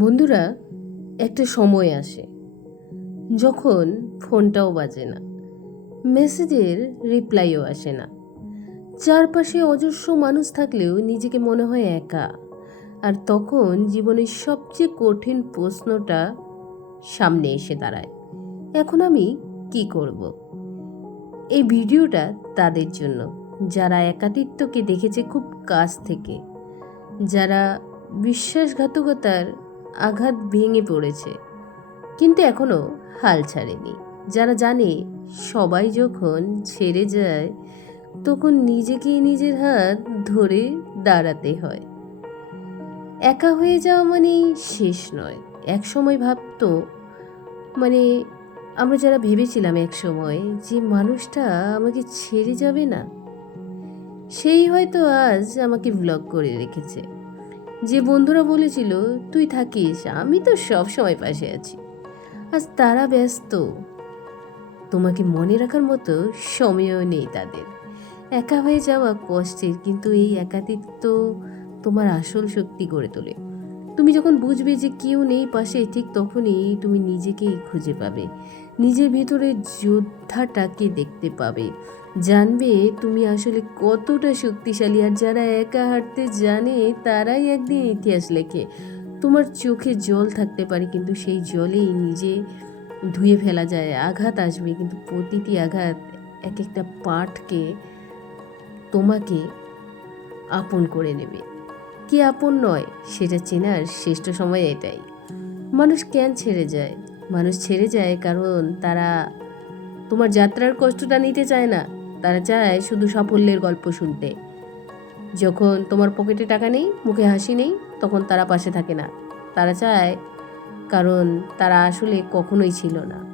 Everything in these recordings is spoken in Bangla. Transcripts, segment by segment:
বন্ধুরা, একটা সময় আসে যখন ফোনটাও বাজে না, মেসেজের রিপ্লাইও আসে না। চারপাশে অজস্র মানুষ থাকলেও নিজেকে মনে হয় একা, আর তখন জীবনের সবচেয়ে কঠিন প্রশ্নটা সামনে এসে দাঁড়ায়, এখন আমি কি করব? এই ভিডিওটা তাদের জন্য। যারা একাতিত্বকে দেখেছে খুব কাছ থেকে, যারা বিশ্বাসঘাতকতার আঘাত ভেঙে পড়েছে। কিন্তু এখনও হাল ছাড়েনি। যারা জানে, সবাই যখন ছেড়ে যায়, তখন নিজেকেই নিজের হাত ধরে দাঁড়াতে হয়। একা হয়ে যাওয়া মানেই শেষ নয়। এক সময় ভাবতো মানে আমরা যারা ভেবেছিলাম এক সময় যে মানুষটা আমাকে ছেড়ে যাবে না, সেই হয়তো আজ আমাকে ব্লগ করে রেখেছে। যে বন্ধুরা বলেছিল, তুই থাকিস, আমি তো সব সময় পাশে আছি। আজ তারা ব্যস্ত। তোমাকে মনে রাখার মতো সময়ও নেই তাদের। একা হয়ে যাওয়া কষ্টের, কিন্তু এই একাতিত্ব তোমার আসল শক্তি গড়ে তোলে। তুমি যখন বুঝবে যে কেউ নেই পাশে, ঠিক তখনই তুমি নিজেকেই খুঁজে পাবে। নিজের ভিতরে যোদ্ধাটাকে দেখতে পাবে। জানবে তুমি আসলে কতটা শক্তিশালী আর যারা একা হাঁটতে জানে তারাই একদিন ইতিহাস লেখে। তোমার চোখে জল থাকতে পারে কিন্তু সেই জলেই নিজে ধুয়ে ফেলা যায়। আঘাত আসবে কিন্তু প্রতিটি আঘাত এক একটা পাঠকে তোমাকে আপন করে নেবে। কে আপন নয়, সেটা চেনার শ্রেষ্ঠ সময় এটাই। মানুষ কেন ছেড়ে যায়? মানুষ ছেড়ে যায় কারণ তারা তোমার যাত্রার কষ্টটা নিতে চায় না। তারা চায় শুধু সাফল্যের গল্প শুনতে। যখন তোমার পকেটে টাকা নেই, মুখে হাসি নেই, তখন তারা পাশে থাকে না। তারা চায় কারণ তারা আসলে কখনোই ছিল না।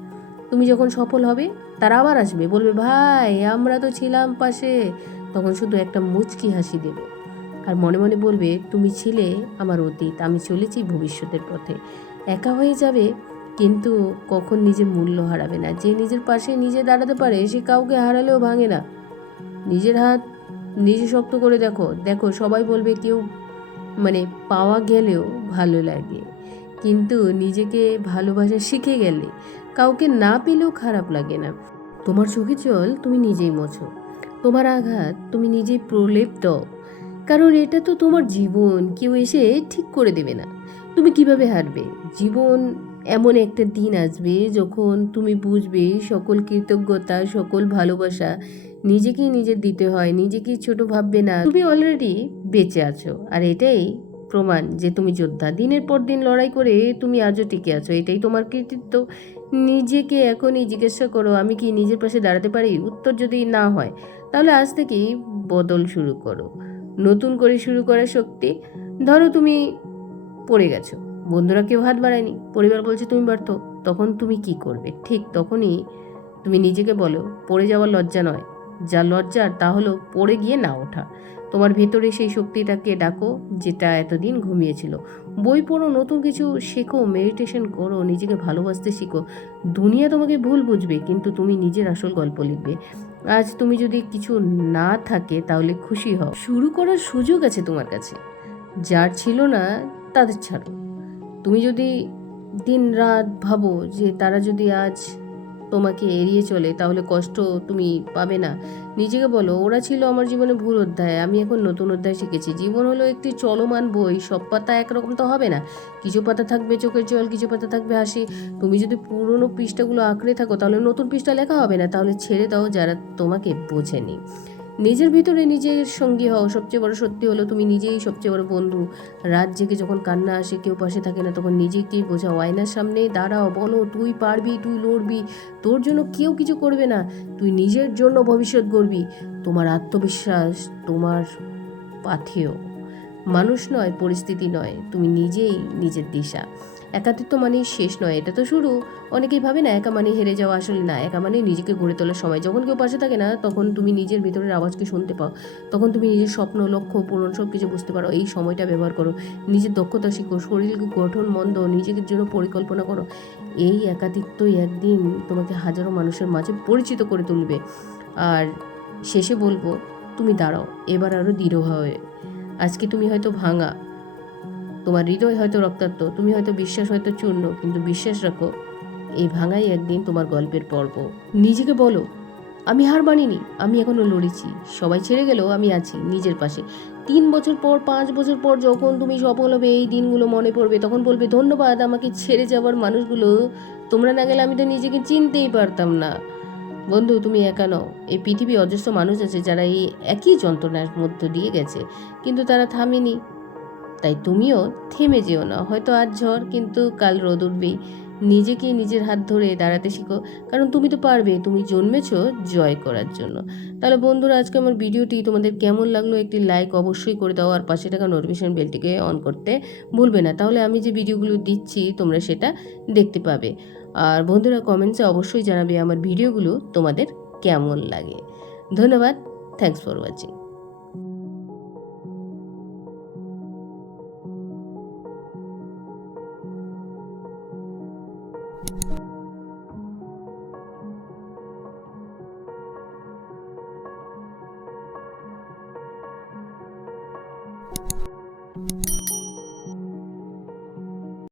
তুমি যখন সফল হবে, তারা আবার আসবে। বলবে, ভাই, আমরা তো ছিলাম পাশে। তখন শুধু একটা মুচকি হাসি দেবে। আর মনে মনে বলবে, তুমি ছিলে আমার অতীত, আমি চলেছি ভবিষ্যতের পথে। একা হয়ে যাবে কিন্তু কখন নিজের মূল্য হারাবে না। যে নিজের পাশে নিজে দাঁড়াতে পারে, সে কাউকে হারালেও ভাঙে না। নিজের হাত নিজে শক্ত করে দেখো। দেখো, সবাই বলবে কেউ মানে পাওয়া গেলেও ভালো লাগে। কিন্তু নিজেকে ভালোবাসা শিখে গেলে কাউকে না পেলেও খারাপ লাগে না। তোমার চোখে জল, তুমি নিজেই মোছো। তোমার আঘাত, তুমি নিজেই প্রলেপ দাও কারণ এটা তো তোমার জীবন। কেউ এসে ঠিক করে দেবে না। তুমি কীভাবে হারবে? জীবন এমন একটা দিন আসবে যখন তুমি বুঝবে সকল কৃতজ্ঞতা, সকল ভালোবাসা নিজেকেই নিজের দিতে হয়, নিজেকেই ছোট ভাববে না। তুমি অলরেডি বেঁচে আছো। আর এটাই প্রমাণ যে তুমি যোদ্ধা। দিনের পর দিন লড়াই করে তুমি আজও টিকে আছো। এটাই তোমার কৃতিত্ব। নিজেকে এখনই জিজ্ঞাসা করো, আমি কি নিজের পাশে দাঁড়াতে পারি? উত্তর যদি না হয়, তাহলে আজ থেকেই বদল শুরু করো। নতুন করে শুরু করার শক্তি, ধরো তুমি পড়ে গেছো। বন্ধুরা কেউ হাত বাড়ায়নি। পরিবার বলছে, তুমি ব্যর্থ। তখন তুমি কি করবে? ঠিক তখনই তুমি নিজেকে বলো, পড়ে যাওয়ার লজ্জা নয়। যা লজ্জার তা হলো পড়ে গিয়ে না ওঠা। তোমার ভেতরে সেই শক্তিটাকে ডাকো, যেটা এতদিন ঘুমিয়েছিল। বই পড়ো, নতুন কিছু শেখো মেডিটেশন করো, নিজেকে ভালোবাসতে শিখো। দুনিয়া তোমাকে ভুল বুঝবে, কিন্তু তুমি নিজের আসল গল্প লিখবে। আজ তুমি যদি কিছু না থাকে, তাহলে খুশি হও। শুরু করার সুযোগ আছে তোমার কাছে। যার ছিল না, তাদের ছাড়ো। তুমি যদি দিন রাত ভাবো যে তারা যদি আজ তোমাকে এড়িয়ে চলে, তাহলে কষ্ট তুমি পাবে না। নিজেকে বলো, ওরা ছিল আমার জীবনে ভুল অধ্যায়, আমি এখন নতুন অধ্যায় শিখেছি। জীবন হলো একটি চলমান বই, সব পাতা একরকম তো হবে না। কিছু পাতা থাকবে চোখের জল, কিছু পাতা থাকবে হাসি। তুমি যদি পুরনো পৃষ্ঠাগুলো আঁকড়ে থাকো, তাহলে নতুন পৃষ্ঠা লেখা হবে না। তাহলে ছেড়ে দাও যারা তোমাকে বোঝেনি। নিজের ভিতরে নিজের সঙ্গী হও। সবচেয়ে বড় সত্যি হলো তুমি নিজেই সবচেয়ে বড় বন্ধু। রাত জেগে যখন কান্না আসে, কেউ পাশে থাকে না, তখন নিজেকেই বোঝাও আয়নার সামনে। দাঁড়াও, বলো, তুই পারবি, তুই লড়বি। তোর জন্য কেউ কিছু করবে না। তুই নিজের জন্য ভবিষ্যৎ গড়বি। তোমার আত্মবিশ্বাস তোমার পাথেয়। মানুষ নয়, পরিস্থিতি নয়, তুমি নিজেই নিজের দিশা। একাতিত্ব মানেই শেষ নয়, এটা তো শুরু। অনেকেই ভাবে না একা মানে হেরে যাওয়া আসলে না, একা মানে নিজেকে গড়ে তোলার সময়। যখন কেউ পাশে থাকে না, তখন তুমি নিজের ভিতরের আওয়াজকে শুনতে পাও। তখন তুমি নিজের স্বপ্ন, লক্ষ্য, পূরণ সব কিছু বুঝতে পারো। এই সময়টা ব্যবহার করো। নিজের দক্ষতা শিখো শরীরকে গঠন মন্দ নিজের জন্য পরিকল্পনা করো। এই একাতিত্বই একদিন তোমাকে হাজারো মানুষের মাঝে পরিচিত করে তুলবে। আর শেষে বলব, তুমি দাঁড়াও, এবার আরও দৃঢ় হয়ে আজকে তুমি হয়তো ভাঙা। তোমার হৃদয় হয়তো রক্তাক্ত, তুমি হয়তো বিশ্বাস হয়তো চূর্ণ, কিন্তু বিশ্বাস রাখো, এই ভাঙাই একদিন তোমার গল্পের পর্ব। নিজেকে বলো, আমি হার মানিনি, আমি এখনও লড়েছি। সবাই ছেড়ে গেলেও আমি আছি নিজের পাশে। তিন বছর পর, পাঁচ বছর পর যখন তুমি সফল হবে, এই দিনগুলো মনে পড়বে, তখন বলবে, ধন্যবাদ, আমাকে ছেড়ে যাওয়ার মানুষগুলো। তোমরা না গেলে আমি তো নিজেকে চিনতেই পারতাম না। বন্ধু, তুমি একা নও। এই পৃথিবী অজস্র মানুষ আছে যারা এই একই যন্ত্রণার মধ্য দিয়ে গেছে, কিন্তু তারা থামেনি। তাই তুমিও থেমে যেও না। হয়তো আজ ঝড়, কিন্তু কাল রোদ উঠবেই। নিজেকে নিজের হাত ধরে দাঁড়াতে শিখো, কারণ তুমি তো পারবে, তুমি জন্মেছো জয় করার জন্য। তাহলে বন্ধুরা, আজকে আমার ভিডিওটি তোমাদের কেমন লাগল একটি লাইক অবশ্যই করে দাও, আর পাশে থাকা নোটিফিকেশন বেলটিকে অন করতে ভুলবে না। তাহলে আমি যে ভিডিওগুলো দিচ্ছি, তোমরা সেটা দেখতে পাবে। আর বন্ধুরা কমেন্টসে অবশ্যই জানাবে আমার ভিডিওগুলো তোমাদের কেমন লাগে। ধন্যবাদ থ্যাংকস ফর ওয়াচিং